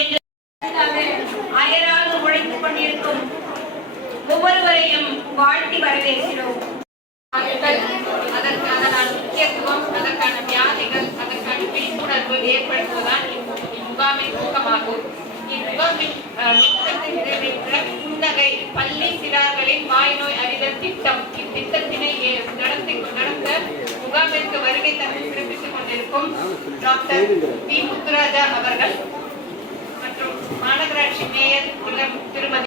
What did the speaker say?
என்று அயராது உழைத்துக் கொண்டிருக்கும் ஒவ்வொருவரையும் வாழ்த்தி வரவேற்கிறோம். அதற்கான முக்கியத்துவம், அதற்கான வியாதிகள், அதற்கான விழிப்புணர்வு ஏற்படுத்துவதுதான் இம்முகாமின் நோக்கமாகும். இம்முகாமின் நோக்கத்தை நிறைவேற்ற புன்னகை பள்ளி சிறார்களின் வாய்நோய் அறிதல் திட்டம், இத்திட்டத்தினை நடந்த முகாமிற்கு வருகை தந்து சிறப்பித்துக் கொண்டிருக்கும் டாக்டர் பி. முத்துராஜா அவர்கள் மற்றும் மாநகராட்சி மேயர் திருமதி